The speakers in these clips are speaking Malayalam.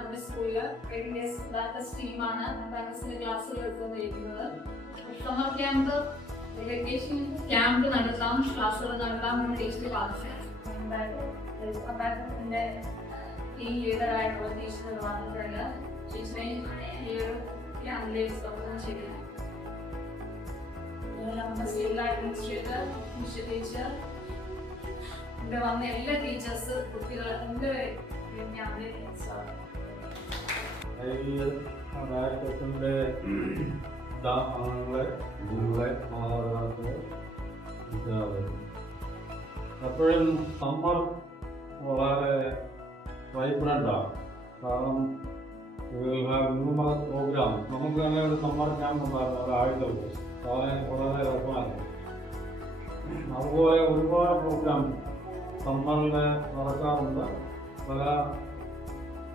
നമ്മുടെ സ്കൂളില് IDS Abacus ടീമാണ് അബാക്കസിന്റെ ക്ലാസ്സുകൾ എടുത്തുകൊണ്ടിരിക്കുന്നത്. സമ്മർ ക്യാമ്പ്, വെക്കേഷൻ ക്യാമ്പ് നടത്താം, ക്ലാസ്സുകൾ നടത്താം എന്ന് ടീച്ചർ പറഞ്ഞു. അബാക്കസിന്റെ ടീം ലീഡറായിട്ടുള്ള ടീച്ചർ വന്നിട്ടുണ്ട്. ടീച്ചറെ ഈ ഒരു ക്യാമ്പിലേക്ക് സ്വാഗതം ചെയ്യുന്നു. നമ്മുടെ സ്കൂൾ അഡ്മിനിസ്ട്രേറ്റർ, ടീച്ചർ, ഇവിടെ വന്ന എല്ലാ ടീച്ചേഴ്സ്, കുട്ടികൾ എല്ലാവരെയും അബാക്കസിന്റെ അംഗങ്ങളെ, ഗുരുക്കളെ, മാതാപിതാക്കളെ, വിദ്യാർത്ഥികളെ, എപ്പോഴും സമ്മർ വളരെ വൈബ്രൻ്റാണ്. കാരണം പ്രോഗ്രാം നമുക്ക് തന്നെ ഒരു സമ്മർ ക്യാമ്പ് ഉണ്ടായിരുന്നു ഒരാഴ്ച വളരെ രസമായിരുന്നു. അതുപോലെ ഒരുപാട് പ്രോഗ്രാം സമ്മറിൽ നടക്കാറുണ്ട്. പല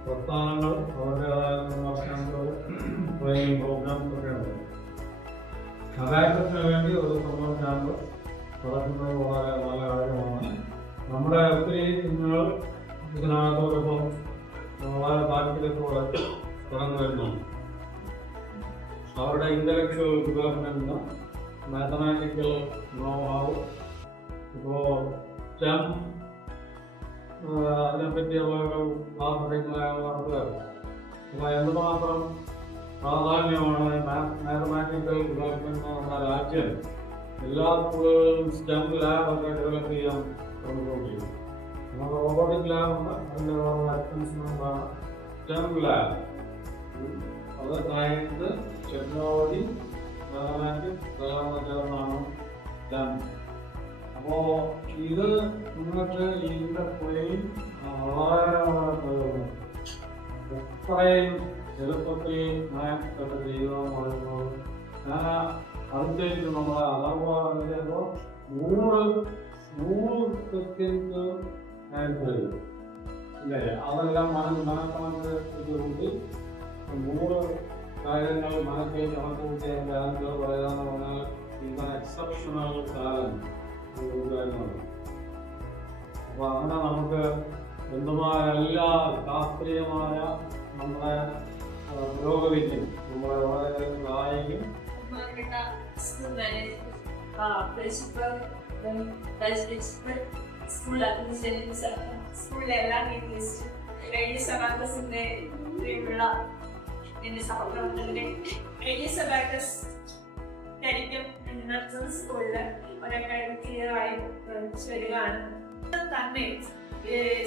പ്രസ്ഥാനങ്ങൾ അവരുടേതായ ട്രെയിനിങ് പ്രോഗ്രാംസ് ഒക്കെ ഉണ്ട്. അബാക്കസിന് വേണ്ടി ഒരു സമ്മർ ക്യാമ്പ് നടക്കുന്നത് വളരെ നല്ല കാര്യമാണ്. നമ്മുടെ ഒത്തിരി കുഞ്ഞുങ്ങൾ ഇതിനകത്തോടൊപ്പം വളരെ താല്പര്യത്തോടെ കടന്നു വരുന്നുണ്ട്. അവരുടെ ഇന്റലക്ച്വൽ ഡെവലപ്മെന്റിന് മാത്തമാറ്റിക്കൽ നോഹാവ്, ഇപ്പോൾ STEM അതിനെപ്പറ്റിയുള്ള ക്ലാസ് നടത്തുകയാണ്. അപ്പോൾ എന്തുമാത്രം പ്രാധാന്യമാണ് മാത്തമാറ്റിക്കൽ ഡെവലപ്മെന്റ് നമ്മുടെ രാജ്യം എല്ലാ സ്കൂളുകളിലും STEM ലാബൊക്കെ ഡെവലപ്പ് ചെയ്യാൻ ശ്രമിച്ചുകൊണ്ടിരിക്കും. നമുക്ക് റോബോട്ടിക് ലാബുണ്ട്, അതിൻ്റെ എക്സ്റ്റൻഷനാണ് STEM ലാബ്. അത് സയൻസ്, ടെക്നോളജി, മാത്തമാറ്റിക്സ് എല്ലാം ചേർന്നാണ് STEM. അപ്പോൾ ഇത് നിങ്ങൾക്ക് ഇതിൻ്റെ പോയി വളരെ എത്രയും എളുപ്പത്തിൽ മാത്സ് ഒക്കെ ചെയ്യുക പറയുന്നത് ഞാൻ അടുത്തേക്ക് നമ്മളെ അതപ്പോൾ 100 സെക്കൻഡ് ആൻസർ ചെയ്തു ഇല്ലേ? അതെല്ലാം മനസ്സിലാക്കി 100 കാര്യങ്ങൾ മനസ്സിൽ കണക്ക് കൂട്ടിയ ആൻസർ പറയാന്ന് പറഞ്ഞാൽ ഇതാണ് എക്സെപ്ഷണൽ ടാലന്റ്. അപ്പോൾ അങ്ങനെ നമുക്ക് എന്തുമായ എല്ലാ ശാസ്ത്രീയമായ നമ്മുടെ പുരോഗതിക്കും നമ്മളെ വളരെ സഹായിക്കും. സ്കൂളിലെല്ലാം IDS Abacusന്റെ എന്റെ സഹപ്രവർത്തകരുടെ IDS Abacus കരിക്കം സ്കൂളില് ഒരു അക്കാഡമിക് ഇയറായി വരികയാണ്. തന്നെ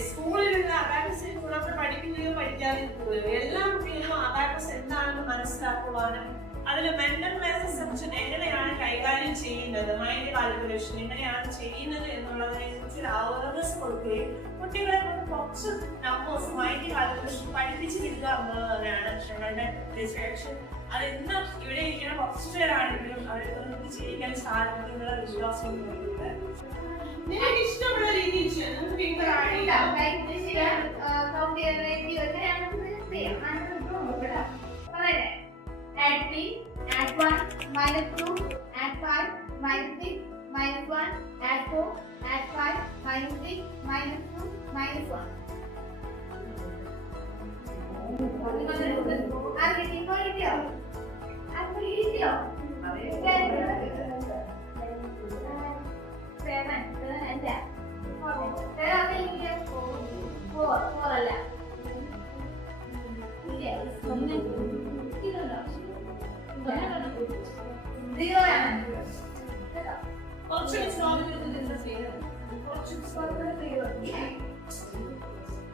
സ്കൂളിലുള്ള അബാക്കസിനെ കൂടെ പഠിക്കുകയോ പഠിക്കാതിരിക്കുകയോ എല്ലാ കുട്ടികളും അബാക്കസ് എന്താണെന്ന് മനസ്സിലാക്കുവാനും അതിൽ മെന്റൽ പെർസെപ്ഷൻ എങ്ങനെയാണ് കൈകാര്യം ചെയ്യുന്നത്, മൈൻഡ് കാൽക്കുലേഷൻ എങ്ങനെയാണ് ചെയ്യുന്നത് എന്നുള്ളതിനെ കുറിച്ച് അവയർനെസ് കൊടുക്കുകയും കുട്ടികളെ കൊണ്ട് കുറച്ച് നമ്പേഴ്സ് മൈൻഡ് കാൽക്കുലേഷൻ പഠിപ്പിച്ച് വിടുക എന്നുള്ളത് തന്നെയാണ് ഞങ്ങളുടെ ലക്ഷ്യം. അത് ഇന്ന് ഇവിടെ ഇരിക്കുന്ന കുറച്ച് പേരാണെങ്കിലും അവർക്ക് ജീവിക്കാൻ സാധിക്കുന്നുള്ള വിശ്വാസം ഉണ്ട്. നിങ്ങൾക്ക് ഇഷ്ടമുള്ള രീതിയിൽ add 3, add 1, minus 2, add 5, minus 6, minus 1, add 4, add 5, minus 6, minus 2, minus 1.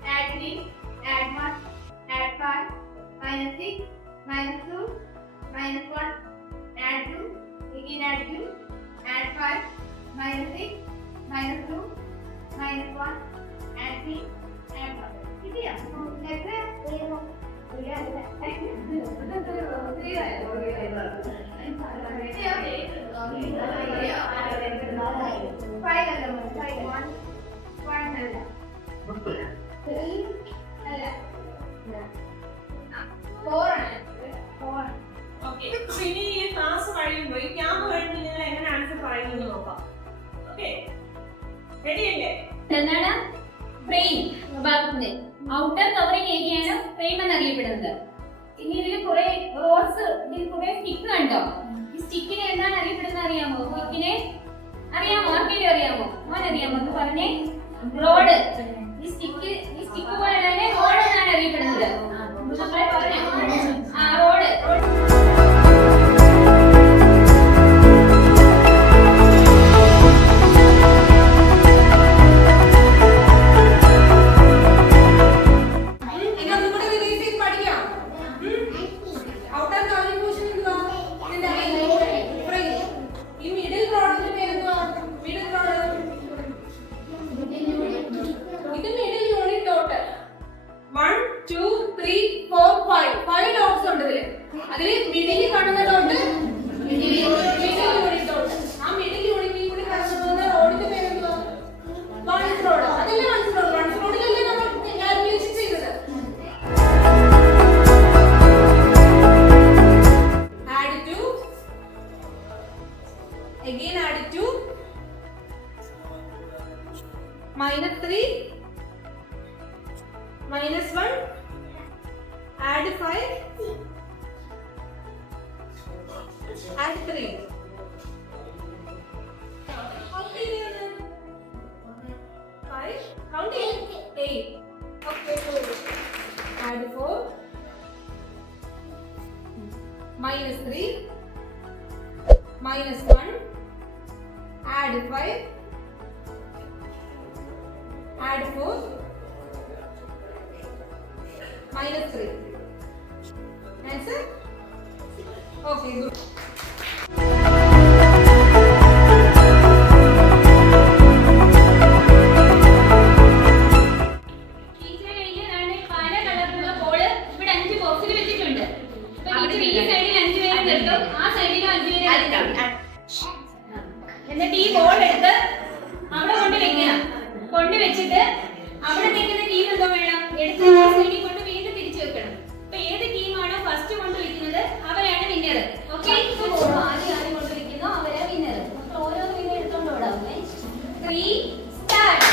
Add 3, add 1, add 5, minus 6, minus 2, minus 1, add 2, again add 2, add 5, minus 6, minus 2, minus 1, add 3, add 1. ഇനി ഈ ക്ലാസ് കഴിയുമ്പോൾ ഈ ക്യാമ്പ് കഴിഞ്ഞ് നിങ്ങൾ എങ്ങനെ ആൻസർ പറയുന്നത് നോക്കാം. ഓക്കെ, റെഡി അല്ലേ? എന്താണ് ബ്രെയിൻ ഔട്ടർ കവറിംഗ് ഏരിയയാണ് ഫ്രെയിം എന്നറിയപ്പെടുന്നത്. ഇനി ഇതിൽ കുറെ റോഡ്സ്, ഇതിൽ കുറെ സ്റ്റിക്ക് കണ്ടോ? ഈ സ്റ്റിക്കിനെ എന്താണ് അറിയപ്പെടുന്നത് അറിയാമോ? സ്റ്റിക്കിനെ അറിയാമോ? ആർക്കെങ്കിലും അറിയാമോ? മോനറിയാമോ? എന്ന് പറഞ്ഞേ. റോഡ്. ഈ സ്റ്റിക്ക് പോലെ തന്നെ റോഡ് എന്നാണ് അറിയപ്പെടുന്നത്. നമ്മളെ പറഞ്ഞു road. Again add 2 minus 3 minus 1 add 5 add 3 count 8 okay good add 4 minus 3 minus 1 add 5 add 4 minus 3 answer okay good എന്നിട്ട് ഈ ബോൾ എടുത്ത് അവിടെ കൊണ്ട് വെക്കണം. കൊണ്ട് വെച്ചിട്ട് അവിടെ നിൽക്കുന്ന ടീം എന്തോ വേണം, എടുത്ത് സൈഡിൽ കൊണ്ട് വീണ്ടും തിരിച്ചു വെക്കണം. അപ്പൊ ഏത് ടീമാണോ ഫസ്റ്റ് കൊണ്ട് വെക്കുന്നത് അവരാണ് വിന്നർ. ഓക്കെ, ആദ്യം കൊണ്ട് വെക്കുന്നോ അവരാ വിന്നർ. ഓരോന്ന് പിന്നെ എടുത്തോണ്ട് ഓടാമേ. 3 സ്റ്റാർട്ട്.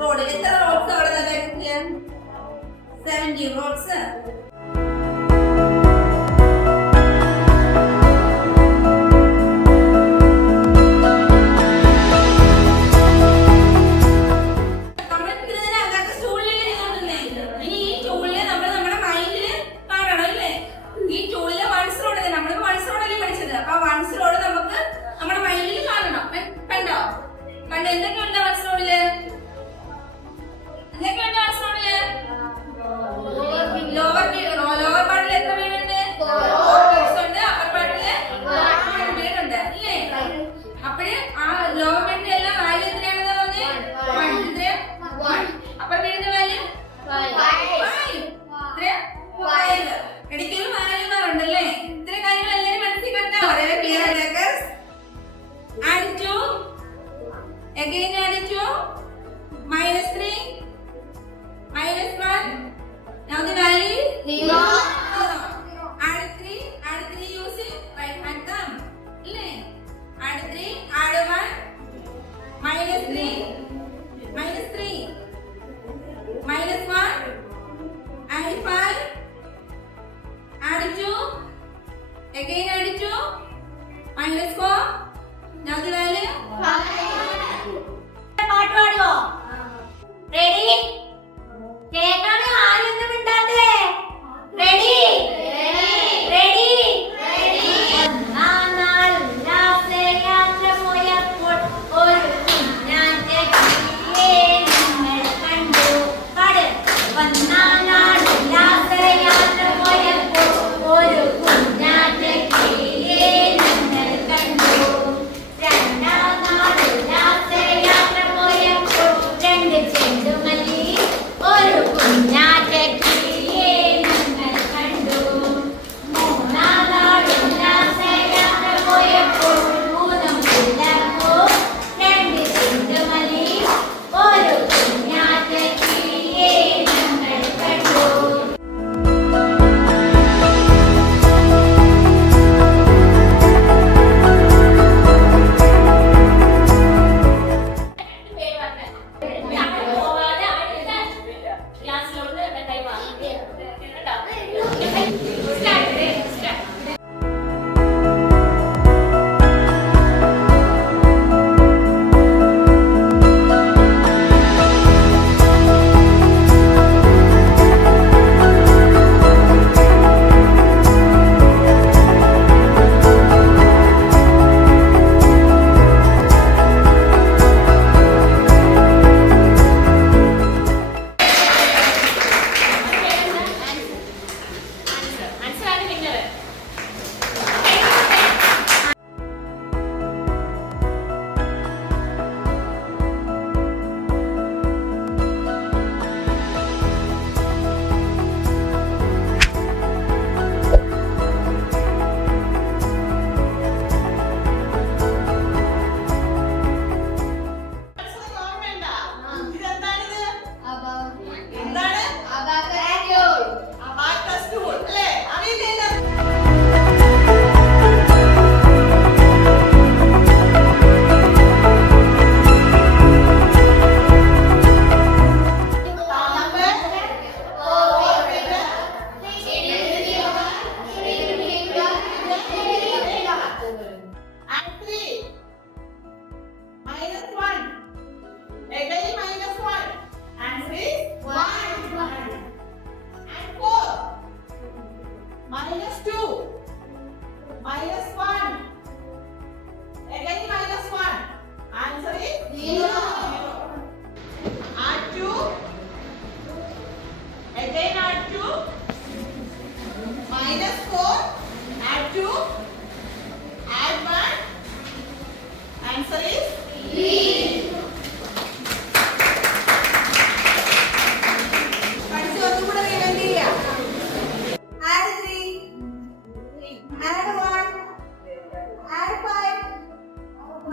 റോഡിൽ എത്ര റോഡ്സ് അവിടെ 70 roads. Again add 2 minus 3 minus 1. Now the value 0. Add 3 using right hand thumb. Add 3, add 1 minus 3 minus 3 minus 1 add 5 add 2 again add 2 minus 4. Now the value 5. പാട്ട് പാടുവോ? റെഡി? കേൾക്കാതെ ആരൊന്നും മിണ്ടാത്തേ? റെഡി? റെഡി? ഒന്നാം നാൾ രാത്രി യാത്ര പോയപ്പോൾ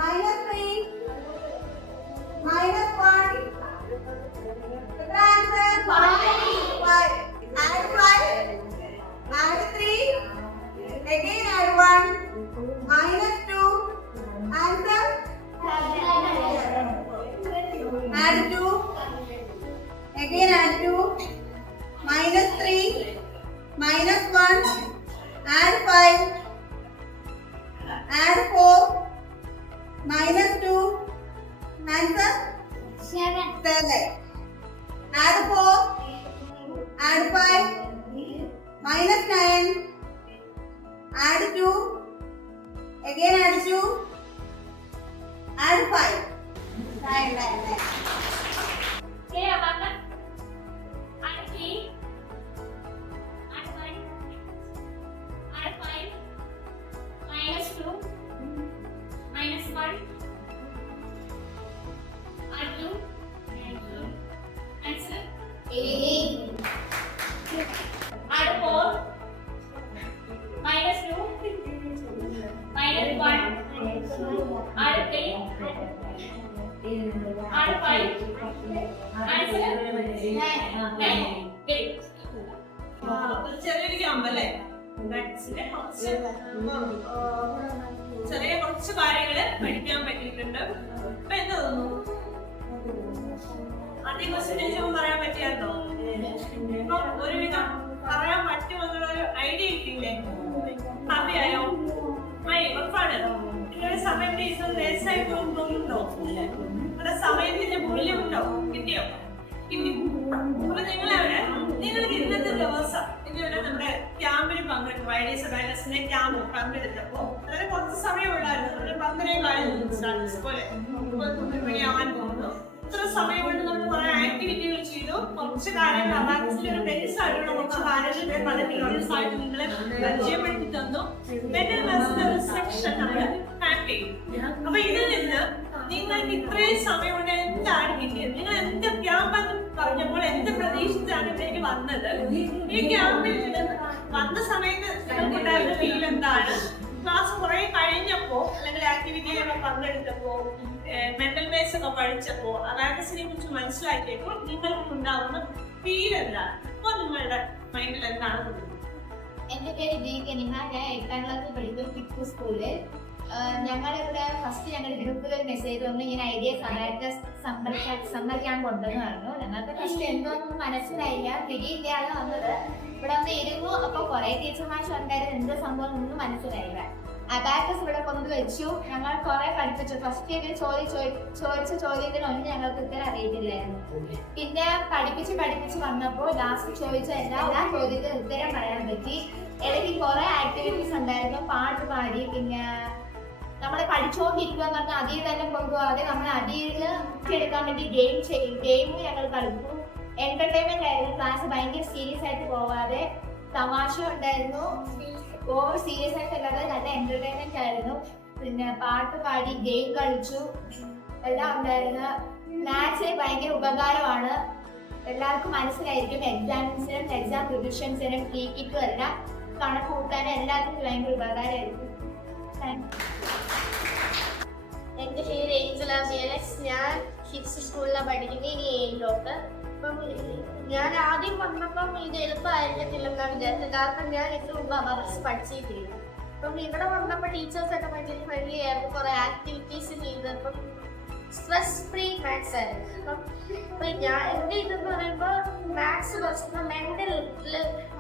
-3, -1. The answer 5. Add 5, add 3, again add 1, -2. Answer 7. Add 2, again add 2, -3, -1, add 5, add 4, -2. Answer 7. Add 4, add 5, -9, add 2, again add 2, add 5. 9. Okay, Abacus. Add 3. Add 1. Add 5. -2. -1. Add 2. Answer 8. Add 4. -2. -1. Add 3. Add 5. Answer 9. Great. ചെറിയൊരു ക്യാമ്പ് അല്ലേ? ചെറിയ കുറച്ച് കാര്യങ്ങള് പഠിക്കാൻ പറ്റിയിട്ടുണ്ട്. ഇപ്പൊ എന്താ തോന്നുന്നു? ആദ്യം ക്വസ്റ്റ്യൻ പറയാൻ പറ്റിയായിരുന്നോ? ഇപ്പൊ ഒരുവിധം പറയാൻ പറ്റുമെന്നുള്ളൊരു ഐഡിയ കിട്ടിയില്ലേ? ഹാപ്പിയായോ? ഉറപ്പാണ്. നിങ്ങളുടെ സമയം ലേസായി തോന്നുന്നുണ്ടോ? നിങ്ങളുടെ സമയത്തിന്റെ മൂല്യമുണ്ടോ? കിട്ടിയോ? കിട്ടി. അപ്പൊ നിങ്ങൾക്ക് ഇന്നത്തെ ദിവസം ഇന്നിവിടെ നമ്മുടെ ക്യാമ്പിന് പങ്കെടുക്കും. IDS Abacus ക്യാമ്പ് പങ്കെടുത്തപ്പോ വളരെ കുറച്ച് സമയമുണ്ടായിരുന്നു. നമ്മുടെ 12 പോലെ 9 മണിയാവാൻ പോകുന്നു. ഇത്ര സമയം കൊണ്ട് നമ്മൾ കുറെ ആക്ടിവിറ്റികൾ ചെയ്തു. കുറച്ച് കാര്യങ്ങൾ അബാക്കസിൽ ഒരു ബേസ് ആയിട്ടുള്ള കുറച്ച് കാര്യങ്ങൾ വളരെ ഡീറ്റെയിൽസ് ആയിട്ട് നിങ്ങളെ പരിചയപ്പെടുത്തി തന്നു. സെക്ഷൻ നമ്മൾ ഹാക്ക് ചെയ്യും. അപ്പൊ ഇതിൽ നിന്ന് നിങ്ങൾക്ക് ഇത്രയും സമയം കൊണ്ട് എന്താണ് കിട്ടിയത്? നിങ്ങൾ എന്ത് ക്യാമ്പെന്ന് പറഞ്ഞപ്പോൾ എന്ത് പ്രതീക്ഷിച്ചാണ് ഇതിലേക്ക് വന്നത്? ഈ ക്യാമ്പിൽ നിന്ന് വന്ന സമയത്ത് നിങ്ങൾക്കുണ്ടായിരുന്ന ഫീൽ എന്താണ്? ക്ലാസ് കുറെ കഴിഞ്ഞപ്പോ അല്ലെങ്കിൽ ആക്ടിവിറ്റിയിലൊക്കെ പങ്കെടുത്തപ്പോ മെന്റൽ ബേസ് ഒക്കെ പഠിച്ചപ്പോ അബാക്കസിനെ കുറിച്ച് മനസ്സിലാക്കിയപ്പോൾ നിങ്ങൾക്ക് ഉണ്ടാവുന്ന ഫീൽ എന്താണ്? അപ്പൊ നിങ്ങളുടെ മൈൻഡിൽ എന്താണ് തോന്നുന്നത്? എന്റെ പേര് കനിമ. ഞാൻ 8ാം ക്ലാസ്സിൽ പഠിക്കുന്ന KIPS സ്കൂളിൽ. ഞങ്ങളിവിടെ ഫസ്റ്റ് ഞങ്ങളുടെ ഗ്രൂപ്പിൽ ഒരു മെസ്സേജ് വന്നു, ഇങ്ങനെ IDS Abacus സമ്മർ ക്യാമ്പ് ഉണ്ടെന്ന് പറഞ്ഞു. ഞങ്ങൾക്ക് ഫസ്റ്റ് എന്തോന്നും മനസ്സിലായില്ല, തിരിയില്ലാതെ വന്നത്. ഇവിടെ വന്ന് ഇരുന്നു. അപ്പൊ കുറെ ടീച്ചർമാർ ഉണ്ടായിരുന്നു, എന്ത് സംഭവം ഒന്നും മനസ്സിലായില്ല. അബാക്കസ് ഇവിടെ കൊണ്ടുവച്ചു. ഞങ്ങൾ കുറെ പഠിപ്പിച്ചു. ഫസ്റ്റ് ഇയറിൽ ചോദിച്ച ചോദ്യത്തിനൊന്നും ഞങ്ങൾക്ക് ഉത്തരം അറിയില്ലായിരുന്നു. പിന്നെ പഠിപ്പിച്ച് വന്നപ്പോൾ ലാസ്റ്റ് ചോദിച്ച എല്ലാ ചോദ്യത്തിനും ഉത്തരം പറയാൻ പറ്റി. ഇടയ്ക്ക് കുറെ ആക്ടിവിറ്റീസ് ഉണ്ടായിരുന്നു. പാട്ട് പാടി, പിന്നെ നമ്മളെ പഠിച്ചുകൊണ്ടിരിക്കുക എന്ന് പറഞ്ഞാൽ അതിൽ തന്നെ കൊണ്ടുപോകാതെ നമ്മൾ അതിൽ എടുക്കാൻ വേണ്ടി ഗെയിം ഞങ്ങൾ കളിക്കും. എന്റർടൈൻമെന്റ് ആയിരുന്നു. ക്ലാസ് ഭയങ്കര സീരിയസ് ആയിട്ട് പോവാതെ തമാശ ഉണ്ടായിരുന്നു. ഓവർ സീരിയസ് ആയിട്ട് അല്ലാതെ നല്ല എന്റർടൈൻമെന്റ് ആയിരുന്നു. പിന്നെ പാട്ട് പാടി, ഗെയിം കളിച്ചു, എല്ലാം ഉണ്ടായിരുന്നു. മാത്സ് ഭയങ്കര ഉപകാരമാണ്. എല്ലാവർക്കും മനസ്സിലായിരിക്കും. എക്സാമിൻസിനും എക്സാം റിവിഷൻസിനും കിറ്റും എല്ലാം കണക്ക് കൂട്ടാനും എല്ലാത്തിനും ഭയങ്കര ഉപകാരമായിരിക്കും. എൻ്റെ പേര് ഏഞ്ചൽ അബിയലക്സ്. ഞാൻ KIPS സ്കൂളിലാണ് പഠിക്കുന്നത്. ഇനി 7ോട്ട്. അപ്പം ഞാൻ ആദ്യം വന്നപ്പം ഇത് എളുപ്പമായിരിക്കത്തില്ലെന്നാണ് വിചാരിച്ചത്. കാരണം ഞാൻ ഇതിന് മുമ്പ് അബാക്കസ് പഠിച്ചിട്ടില്ല. അപ്പം ഇവിടെ വന്നപ്പോൾ ടീച്ചേഴ്സൊക്കെ ഭയങ്കര ഫ്രണ്ട്ലി ആയിരുന്നു. കുറേ ആക്ടിവിറ്റീസ് ചെയ്തപ്പം സ്ട്രെസ് ഫ്രീ മാത്സ് ആയിരുന്നു. അപ്പം ഞാൻ എൻ്റെ ഇതെന്ന് പറയുമ്പോൾ മാത്സ് കുറച്ച് മെൻ്റൽ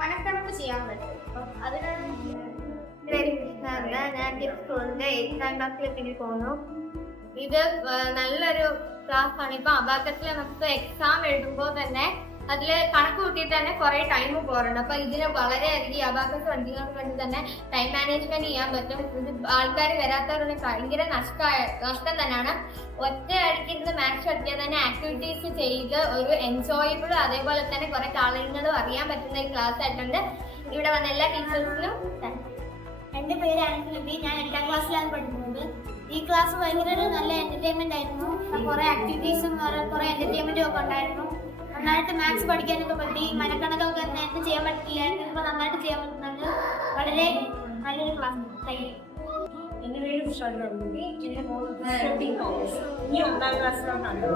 മനക്കണക്ക് ചെയ്യാൻ പറ്റും. അപ്പം അതിനാണ് ഞാൻ KIPS സ്കൂളിന്റെ 8ാം ക്ലാസ്സിലേക്ക് പോകുന്നു. ഇത് നല്ലൊരു ക്ലാസ്സാണ്. ഇപ്പൊ അബാക്കസിൽ നമുക്ക് എക്സാം എഴുതുമ്പോൾ തന്നെ അതിൽ കണക്ക് കൂട്ടിയിട്ട് തന്നെ കുറെ ടൈം പോറുണ്ട്. അപ്പൊ ഇതിന് വളരെയധികം അബാക്കസ് പഠിക്കുന്നവർക്ക് വേണ്ടി തന്നെ ടൈം മാനേജ്മെന്റ് ചെയ്യാൻ പറ്റും. ഇത് ആൾക്കാർ വരാത്തവരുടെ ഭയങ്കര നഷ്ടം തന്നെയാണ്. ഒറ്റ അടിക്കുന്നത് മാത്സ് പഠിക്കാൻ തന്നെ ആക്ടിവിറ്റീസ് ചെയ്ത് ഒരു എൻജോയബിളും അതേപോലെ തന്നെ കുറെ കാര്യങ്ങളും അറിയാൻ പറ്റുന്ന ഒരു ക്ലാസ് ആയിട്ടുണ്ട്. ഇവിടെ വന്ന എല്ലാ ടീച്ചേഴ്സിനും എൻ്റെ പേര് ആൻഫി. ഞാൻ 8ാം ക്ലാസ്സിലാണ് പഠിക്കുന്നത്. ഈ ക്ലാസ് ഭയങ്കര നല്ല എന്റർടൈൻമെന്റ് ആയിരുന്നു. കുറെ ആക്ടിവിറ്റീസും കുറെ എന്റർടൈൻമെന്റും ഒക്കെ ഉണ്ടായിരുന്നു. നന്നായിട്ട് മാത്സ് പഠിക്കാനൊക്കെ പറ്റി. മനക്കണക്കൊക്കെ നേരത്തെ ചെയ്യാൻ പറ്റില്ലായിരുന്നു. ഇപ്പൊ നന്നായിട്ട് ചെയ്യാൻ പറ്റുന്നത് വളരെ നല്ലൊരു ക്ലാസ്. എൻ്റെ പേര് ഇഷ്ടമുണ്ടെങ്കിൽ എൻ്റെ മോൾ ഇനി 1ാം ക്ലാസ്സിലോട്ടാണ്.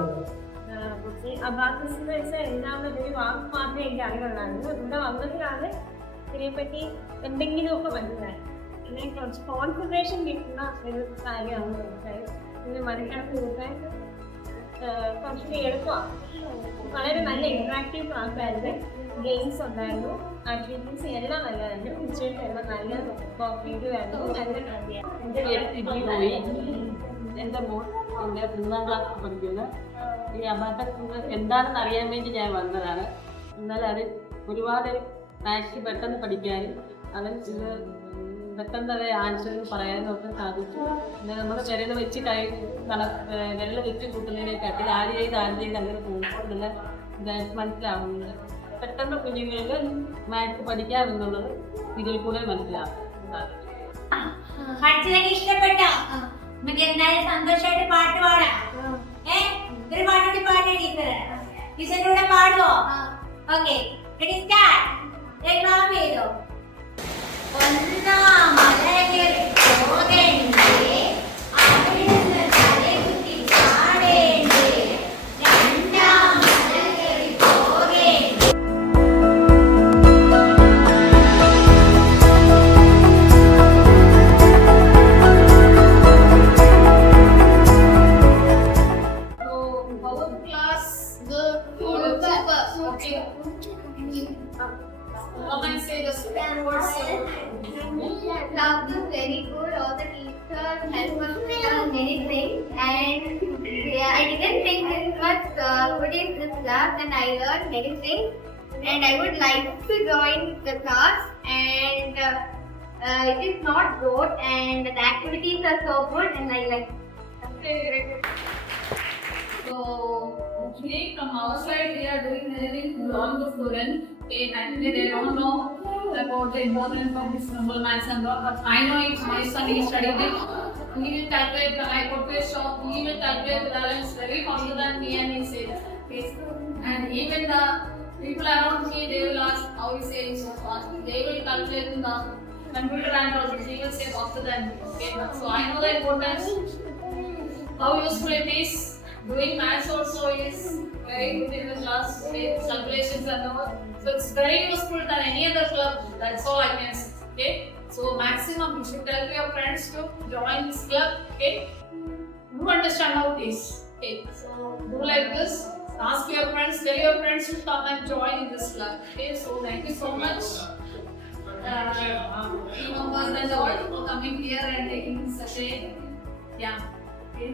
അബാക്കസ് എന്ന് വെച്ചാൽ എന്താണെന്ന് ഒരു വാക്ക് മാത്രമേ എനിക്ക് അറിയുള്ളായിരുന്നു. ഇവിടെ വന്നതിലാണ് ഇതിനെപ്പറ്റി എന്തെങ്കിലുമൊക്കെ മനസ്സിലായി. പിന്നെ കുറച്ച് കോൺസെൻട്രേഷൻ കിട്ടുന്ന ഒരു കാര്യമാണ് ഇതിന് മറികടന്ന് കൊടുക്കാൻ കുറച്ചുകൂടി എളുപ്പമാണ്. വളരെ നല്ല ഇൻട്രാക്റ്റീവ് ക്ലാസ് ആയിരുന്നു. ഗെയിംസ് ഉണ്ടായിരുന്നു, ആക്ടിവിറ്റീസ് എല്ലാം നല്ലതായിരുന്നു. ടീച്ചേഴ്സ് എല്ലാം നല്ല കോപ്പറേറ്റീവ് ആയിരുന്നു. നല്ല കാര്യമാണ്. എൻ്റെ പേര് തിരികെ പോയി. എൻ്റെ മോൾ എൻ്റെ 3ാം ക്ലാസ്സിൽ പഠിക്കുന്ന ഈ അബാക്കസ് എന്താണെന്ന് അറിയാൻ വേണ്ടി ഞാൻ വന്നതാണ്. എന്നാൽ അത് ഒരുപാട് മാത്സ് പെട്ടെന്ന് പഠിക്കാനും അവൻ ഇത് പെട്ടെന്ന് അത് ആൻസർ പറയാനും ഒക്കെ സാധിച്ചു. പിന്നെ നമ്മൾ വിരൽ വെച്ച് വിരൽ വെച്ച് കൂട്ടുന്നതിനെക്കാട്ടി ആര് ചെയ്ത് അങ്ങനെ പോകുമ്പോൾ നല്ല മനസ്സിലാവുന്നുണ്ട്. പെട്ടെന്ന് കുഞ്ഞുങ്ങൾക്ക് മാത്സ് പഠിക്കാമെന്നുള്ളത് ഇതിൽ കൂടെ മനസ്സിലാവും. പഠിച്ചതൊക്കെ ഇഷ്ടപ്പെട്ടോ? നമുക്ക് എന്തായാലും സന്തോഷമായിട്ട് പാട്ട് പാടാം. ഒരു പാട്ടുകൂടി പാടേ ടീച്ചർ. ടീച്ചറിന്റെ കൂടെ പാടുവോ? Okay, ready start. ക്ലാപ്പ് ചെയ്തോ. ഒന്നാം മലയിൽ പോകേണ്ടേ, അവിടുന്ന് തലകുത്തി ചാടേണ്ടേ. രണ്ടാം മലയിൽ പോകേണ്ടേ. Class was very good. All the teachers helped us learn many things, and I didn't think this much good in this class, and I learned many things. And I would like to join the class, and it is not good, and the activities are so good, and I like. So actually from our side we are doing anything to learn the students. Actually they don't know about the importance of this simple maths and all, but I know it's my son, he studied it. He will calculate the hypotenuse shop, he will calculate the balance very faster than me, and he says, okay. And even the people around me, they will ask how he says so fast. They will calculate in the computer and also he will say faster than me. Okay, so I know the importance, how useful it is. Doing maths also is very good in the class, calculations and all. So it's very useful than any other club. That's all I can say. Okay. So maximum you should tell your friends to join this club. Okay. Do understand how it is. Okay. So do like this. Ask your friends. Tell your friends to come and join in this club. Okay. So thank you so much. Team members and all for coming here and taking such a okay.